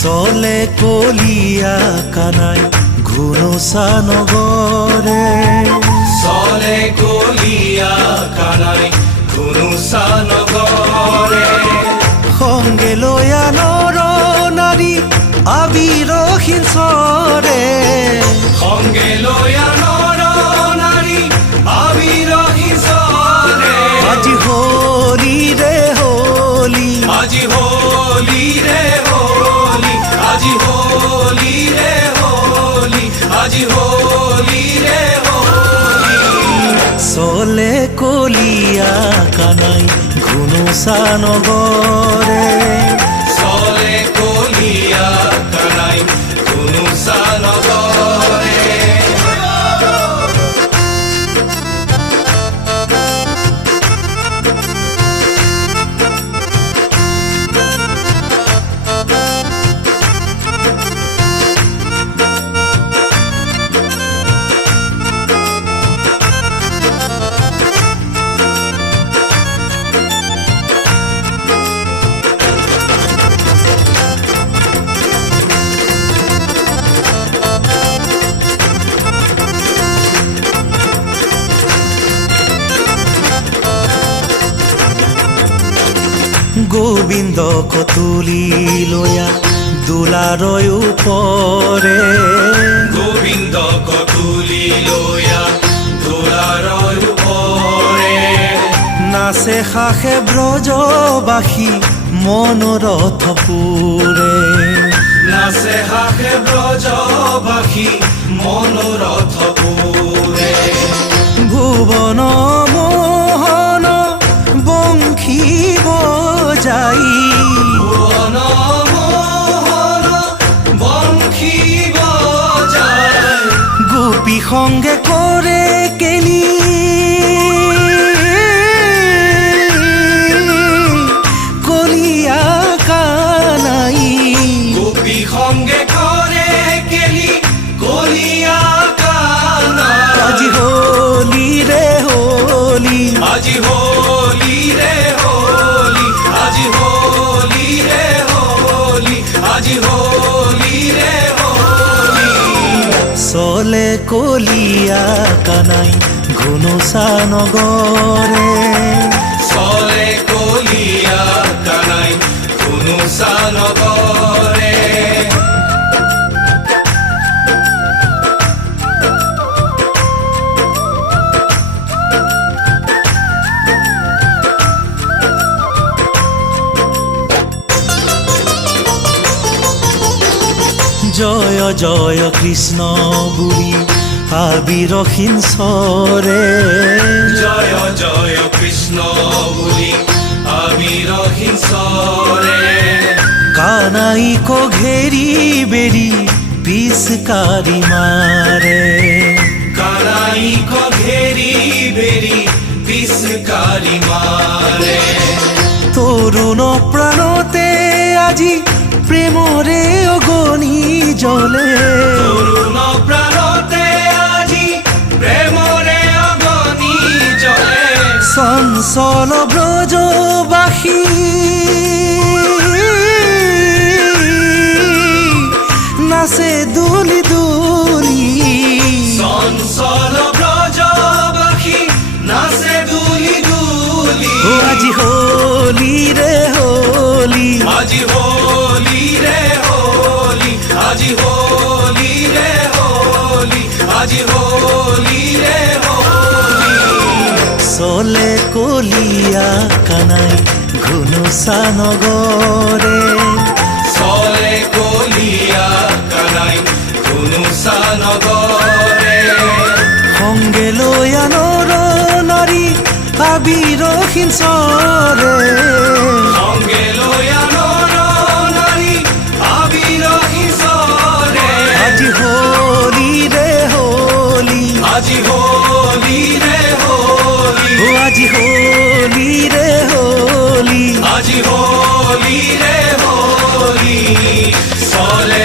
চলে কলিয়া কানাই ঘুনুচা নগৰে চলে কলিয়া কানাই ঘুনুচা নগৰে সংগে লৈ নৰ নাৰী আবিৰহীন চৰে সংগে লৈ নৰ নাৰী আবিৰহীন চৰে আজি হোলী ৰে হোলী আজি হোলী ৰে হোলী আজি হোলী ৰে হোলী আজি হোলী ৰে হোলী চলে কলিয়া কানাই ঘুনুচা নগৰে চলে কলিয়া কানাই ঘুনুচা নগৰে গোবিন্দক তুলি লয়া দুলাৰয় ওপৰে গোবিন্দক তুলি লয়া দুলাৰৰ ওপৰে নাচে শাসে ব্ৰজবাসী মনোৰথ পুৰে নাচে শাসে ব্ৰজবাসী মনোৰথ পুৰে ভুৱন মোহন বংশী বজাই ভুৱন মোহন বংশী বজায় গোপী সংগে কৰে কেলি কলিয়া কানাই গোপী সংগে কৰে কেলি কলিয়া কানাই আজি হোলী ৰে হোলী আজি হোলী ৰে হোলী আজি হোলী ৰে হোলী আজি হোলী ৰে হোলী চলে কলিয়া কানাই ঘুনুচা নগৰে চলে কলিয়া কানাই ঘুনুচা নগৰে জয় জয় কৃষ্ণ বুলি আবিৰহীন চৰে জয় জয় কৃষ্ণ বুলি আবিৰহীন চৰে কানাইক ঘেৰি বেৰি পিচকাৰি মাৰে কানাইক ঘেৰি বেৰি পিচকাৰি মাৰে তৰুণ প্ৰাণতে আজি প্ৰেমৰে অগনি জ্বলে তৰুণ প্ৰাণতে আজি প্ৰেমৰে অগনি জ্বলে চঞ্চল ব্ৰজবাসী নাচে দুলি দুলি চঞ্চল ব্ৰজবাসী নাচে দুলি দুলি আজি হোলী ৰে হোলী আজি হোলী ৰে হোলী আজি হোলী ৰে হোলী আজি হোলী ৰে হোলী চলে কলিয়া কানাই ঘুনুচা নগৰে চলে কলিয়া কানাই ঘুনুচা নগৰে সংগে লৈ নৰ নাৰী আবিৰহীন চৰে সংগে লৈ নৰ নাৰী আবিৰহীন চৰে আজি হোলী ৰে হোলী আজি হোলী ৰে হোলী আজি হোলী ৰে হোলী আজি হোলী ৰে হোলী চলে